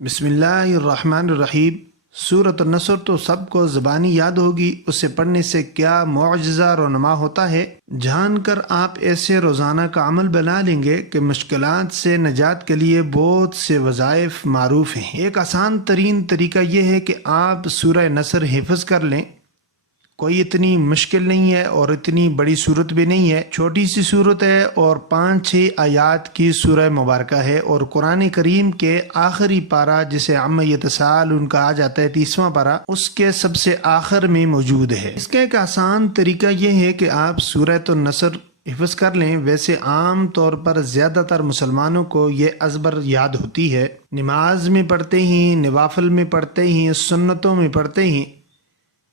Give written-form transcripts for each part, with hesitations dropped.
بسم اللہ الرحمن الرحیم۔ سورۃ النصر تو سب کو زبانی یاد ہوگی، اسے پڑھنے سے کیا معجزہ رونما ہوتا ہے۔ جان کر آپ ایسے روزانہ کا عمل بنا لیں گے کہ مشکلات سے نجات کے لیے بہت سے وظائف معروف ہیں۔ ایک آسان ترین طریقہ یہ ہے کہ آپ سورہ نصر حفظ کر لیں۔ کوئی اتنی مشکل نہیں ہے اور اتنی بڑی صورت بھی نہیں ہے، چھوٹی سی صورت ہے اور 5-6 آیات کی سورہ مبارکہ ہے، اور قرآن کریم کے آخری پارہ جسے عما یتساءلون کہا جاتا ہے، 30واں پارہ، اس کے سب سے آخر میں موجود ہے۔ اس کا ایک آسان طریقہ یہ ہے کہ آپ سورۃ النصر حفظ کر لیں۔ ویسے عام طور پر زیادہ تر مسلمانوں کو یہ ازبر یاد ہوتی ہے، نماز میں پڑھتے ہی، نوافل میں پڑھتے ہی، سنتوں میں پڑھتے ہی۔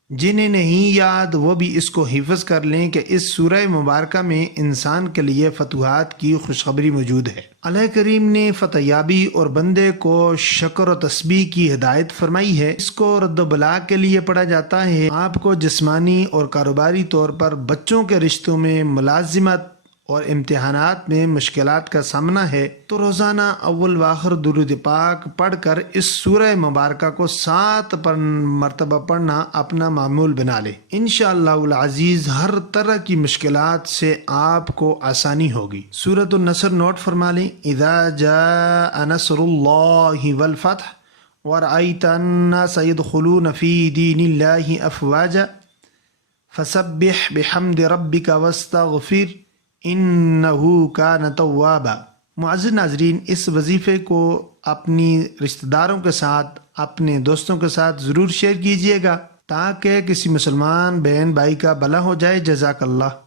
جنہیں نہیں یاد وہ بھی اس کو حفظ کر لیں کہ اس سورہ مبارکہ میں انسان کے لیے فتوحات کی خوشخبری موجود ہے۔ اللہ کریم نے فتح یابی اور بندے کو شکر و تسبیح کی ہدایت فرمائی ہے۔ اس کو رد و بلا کے لیے پڑھا جاتا ہے۔ آپ کو جسمانی اور کاروباری طور پر بچوں کے رشتوں میں، ملازمت اور امتحانات میں مشکلات کا سامنا ہے تو روزانہ اول و آخر درود پاک پڑھ کر اس سورہ مبارکہ کو 7 مرتبہ پڑھنا اپنا معمول بنا لے۔ انشاءاللہ العزیز ہر طرح کی مشکلات سے آپ کو آسانی ہوگی۔ سورۃ النصر نوٹ فرما لیں۔ اذا جاء نصر اللہ والفتح ورأیت الناس يدخلون فی دین اللہ افواجا فسبح بحمد ربک واستغفر انہو کان توابا۔ معزز ناظرین، اس وظیفے کو اپنی رشتہ داروں کے ساتھ، اپنے دوستوں کے ساتھ ضرور شیئر کیجیے گا تاکہ کسی مسلمان بہن بھائی کا بھلا ہو جائے۔ جزاک اللہ۔